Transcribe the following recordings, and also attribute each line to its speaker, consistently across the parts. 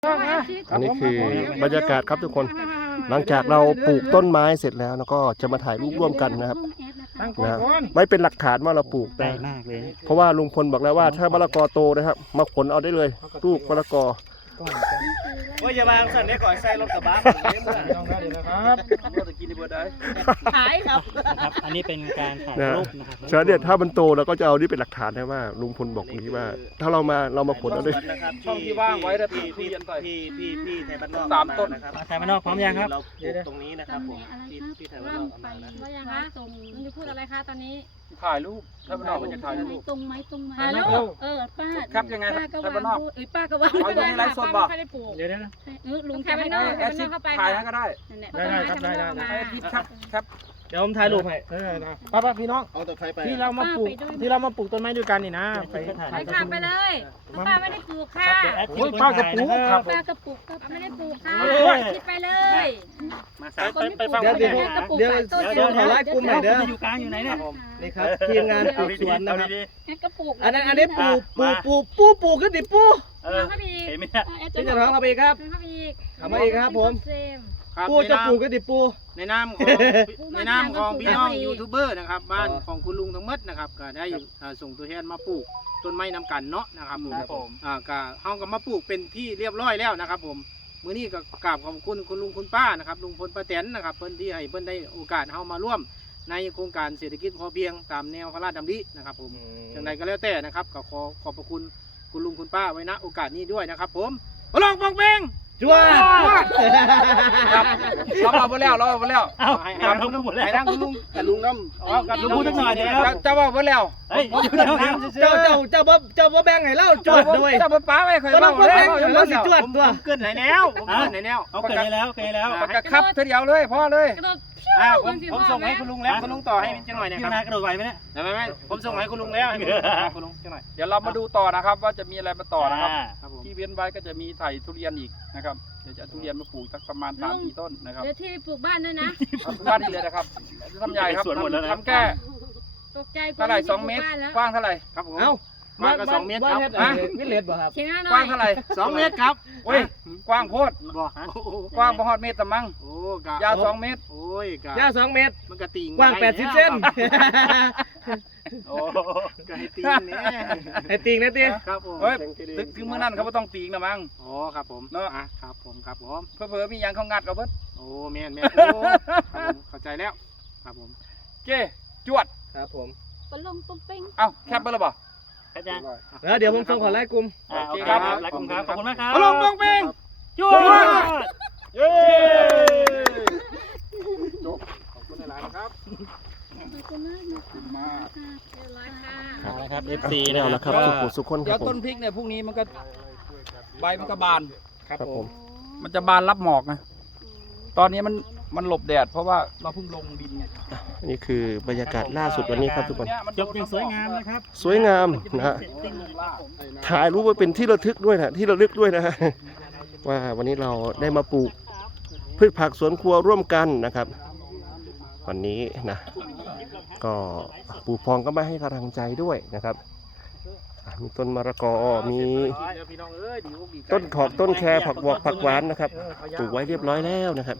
Speaker 1: อันนี้คือบรรยากาศครับทุกคนหลังจากเราปลูกต้นไม้เสร็จแล้วก็จะมาถ่ายรูปร่วมกันนะครับนะไว้เป็นหลักฐานว่าเราปลูกได้
Speaker 2: มากเลย
Speaker 1: เพราะว่าลุงพลบอกแล้วว่าถ้ามะละกอโตนะครับมาขนเอาได้เลยลูกมะละกอ
Speaker 2: ว่าอย่าวางสั่นได้ก่อนใส่รถกระบะ
Speaker 3: ต้องได้เลยนะครับเราจะกินในบัวได้
Speaker 4: ขายครับ
Speaker 2: อันนี้เป็นการถ่ายรูปนะครับ
Speaker 1: ฉะนั้นเนี่ยถ้ามันโตเราก็จะเอานี่เป็นหลักฐานได้ว่าลุงพลบอกนี้ว่าถ้าเรามาขนเอาได้
Speaker 3: ช่องที่ว่างไว้แล้วพี่ยันต่อย
Speaker 2: พี่ไทยบ้านนอก
Speaker 3: 3 ต้น
Speaker 2: นะครับไทยบ้านนอกพร้อมยังครับ
Speaker 3: เราปลูกตรงนี้นะครับผมพี่ไทยบ้านนอกเอามานะ
Speaker 4: ว่ายังคะตรงมันจะพูดอะไรคะตอนนี้
Speaker 3: ถ่ายรูปไทยบ้านนอกมันจะถ่ายรูป
Speaker 4: ตรงไหมฮัลโหลป้า
Speaker 3: ครับยังไงไทยบ้านนอก
Speaker 4: ป้าก็ว่า
Speaker 3: เอาตรงนี้ไลฟ์สดบอก
Speaker 2: เดี๋ยวนะ
Speaker 4: ลุงไทยบ้านนอกเข้าไป
Speaker 3: ถ่ายให้ก็ได้
Speaker 4: ได้ครับได้
Speaker 3: ครับ
Speaker 2: เดี๋ยวผมถ่ายรูปให้
Speaker 3: ป้าพี่น้อง
Speaker 1: เอาแต่ไฟไป
Speaker 3: ที่เรามาปลูกต้นไม้ด้วยกันนี่นะ
Speaker 4: ไปค่ะไปเลยป้าไม่ได้ปลูกค่ะ
Speaker 3: ป้าจะปลูกครับ
Speaker 4: ป้ากระปุกไม่ได้ปลูกค่ะคิดไปเลย
Speaker 2: มาไปฟังเ
Speaker 3: ดี๋ยวขอไลฟ์กลุ่มหน่อยเด้อ
Speaker 2: อยู่กลางอยู่ไหนเนี่ย
Speaker 3: นี่ครับทีมงานปลูกสวนนะครับ
Speaker 4: กระปุก
Speaker 3: อันนี้ปลูกขึ้นดิปู
Speaker 2: เห็นไหมเนี่ย
Speaker 3: ที่จะร้องเข้าไปครับเข้ามาอีกครับผมปูจะปลูกขึ้นดิปู
Speaker 5: ในนามของพี่น้องยูทูบเบอร์นะครับบ้านของคุณลุงทั้งหมดนะครับก็ได้ส่งตัวแทนมาปลูกต้นไม้นำกันเนาะนะครับผมก็เฮาก็มาปลูกเป็นที่เรียบร้อยแล้วนะครับผมมื้อนี้ก็กราบขอบคุณคุณลุงคุณป้านะครับลุงพลป้าแตนนะครับเพิ่นที่ให้เพิ่นได้โอกาสเฮามาร่วมในโครงการเศรษฐกิจพอเพียงตามแนวพระราชดำรินะครับผมจังใดก็แล้วแต่นะครับก็ขอบพระคุณคุณลุงคุณป้าไว้ณโอกาสนี้ด้วยนะครับผมลองบอกเบง
Speaker 3: จ้วครับเราไปแล้ว
Speaker 5: ให้ทั้งคุณลุงกับลุงน้ำ
Speaker 3: กับลุงพูดสักหน่อยเดี๋ยว
Speaker 5: เจ้าบอกไปแล้ว
Speaker 3: เจ้าบ่แบ่งให้เราจวดด้วย
Speaker 5: เจ้าบ่ป้าไว้เคยบอก
Speaker 3: เราสิจวดตัว
Speaker 5: เกินไหนแนว
Speaker 2: เอาเกินแล้ว
Speaker 5: กระคับเดียวเลยพ่อเลย
Speaker 4: ผม
Speaker 5: ส่งให้คุณลุงแล้วคุณลุงต่อให้จังหน่อยนะครับ
Speaker 2: กระโดดไหวไหมเนี่ย
Speaker 5: ไม่ผมส่งให้คุณลุงแล้วคุณลุงจังหน่อย
Speaker 3: เดี๋ยวเรามาดูต่อนะครับว่าจะมีอะไรมาต่อนะครับที่เว้นไว้ก็จะมีไถ่ทุเรียนอีกนะครับเดี๋ยวจะทุเรียนมาปลูกสักประมาณ3-4 ต้นนะครับ
Speaker 4: เดี๋ยวที่ปลูกบ้านด้วยนะ
Speaker 3: บ้านนี่เลยนะครับทำใหญ่ครับทำแค่
Speaker 4: ตกใจ
Speaker 3: เท่าไหร่2 เมตรกว้างเท่าไหร่
Speaker 5: ครับผมกว้างก็2 เมตรครับ
Speaker 3: วิเลตบ่ครับ
Speaker 5: กว้างเท่าไหร่2 เมตรครับ
Speaker 3: โอ้ยกว้างโพดกว้างบ่ฮอดเมตรตะมั้งยาว2 เมตร
Speaker 5: โอ้ย
Speaker 3: ยาว2 เมตร
Speaker 5: มันก็ติง
Speaker 3: กว้าง80 เซน
Speaker 5: โอ้ก็ให้ติงเนี่ย
Speaker 3: ให้ติงนะติ
Speaker 5: ครับผม
Speaker 3: ถึงมื้อนั้นเขาบ่ต้องติงนะมั้ง
Speaker 5: อ๋อครับผม
Speaker 3: เนาะ
Speaker 5: ครับผม
Speaker 3: เผลอๆมีหยังเขางัดเอาเบิด
Speaker 5: โอ้แม่นโอ้เข้าใจแล้วครับผม
Speaker 3: เก้จวด
Speaker 5: ครับผม
Speaker 4: ปลงตุ้งเป้ง
Speaker 3: เอ้าแคปเบิดแล้วบ่
Speaker 2: อาจารย์
Speaker 3: แล้วเดี๋ยวผมส่งขอไลน์กลุ่ม
Speaker 2: โอเคครับไลน์กลุ่มครับขอบคุณมากครับ
Speaker 3: ลงเป้งจวดเย้
Speaker 5: จบขอบคุณหลายๆนะครับ
Speaker 2: ครับ FC
Speaker 1: นะครับสุขคนค
Speaker 3: เดี๋
Speaker 1: รั
Speaker 3: ย
Speaker 1: บ
Speaker 3: วต้นพริกเนี่ยพรุ่งนี้มันก็ใบมันก็บาน
Speaker 1: ครับผม
Speaker 3: มันจะบานรับหมอกนะตอนนี้มันหลบแดดเพราะว่าเราเพิ่งลงดินไง
Speaker 1: นี่คือบรรยากาศล่าสุดวันนี้ครับทุกคน
Speaker 2: จบอย่างสวยงามนะครับ
Speaker 1: สวยงามนะฮะถ่ายรูปไว้เป็นที่ระลึกด้วยนะที่ระลึกด้วยนะฮะว่าวันนี้เราได้มาปลูกพืชผักสวนครัวร่วมกันนะครับวันนี้นะก็ปู่พองก็มาให้กำลังใจด้วยนะครับมีต้นมะละกอมีต้นขอบต้นแคผักบวกผักหวานนะครับปลูกไว้เรียบร้อยแล้วนะครับ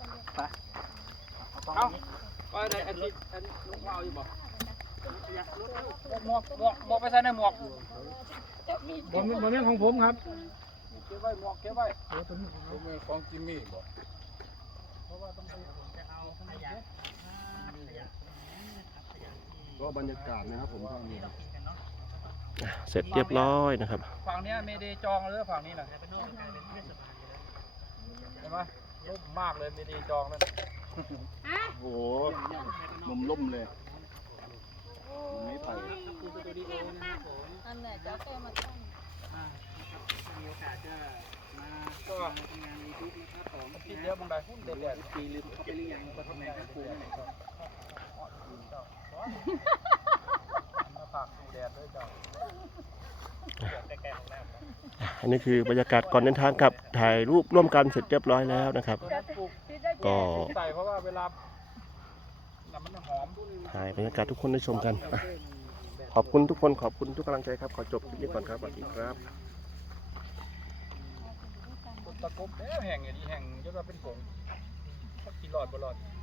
Speaker 3: ไปไหนอันนี้ลุงเอาอยู่บ่หมวกไปใส่ในหมวกบ่แม่นของผมครับเก็บไว้หมวกเก็บไว้ผมเป็นของจิมมี่บ่
Speaker 1: ก็บรรยากาศนะครับผมเสร็จเรียบร้อยนะครับ
Speaker 3: ฝั่งนี้เมเดจองเลยฝั่งนี้นะเห็นไหมล่มมากเลยเมเดจองนั่น
Speaker 1: โอ้โหลมล่มเลยไม่ไป
Speaker 4: อันไหนจะแก้มาตั้ง
Speaker 2: มีโอกาสจะมาก็ทำงานยูทูบนะครับผม
Speaker 3: คิดเยอะบางใดหุ้นเด็ด
Speaker 2: ๆปีลืมเขาไปหรือยังก็ทำงานกับครู
Speaker 1: อันนี้คือบรรยากาศก่อนเดินทางกับถ่ายรูปร่วมกันเสร็จเรียบร้อยแล้วนะครับก็ถ่ายบรรยากาศทุกคนได้ชมกันขอบคุณทุกคนขอบคุณทุกกำลังใจครับขอจบคลิปนี้ก่อนครับสวัสดีครับ
Speaker 3: ตะกบแล้วแห้งอย่างนี้แห้งจนว่าเป็นผงสักกี่หลอดบ่หลอด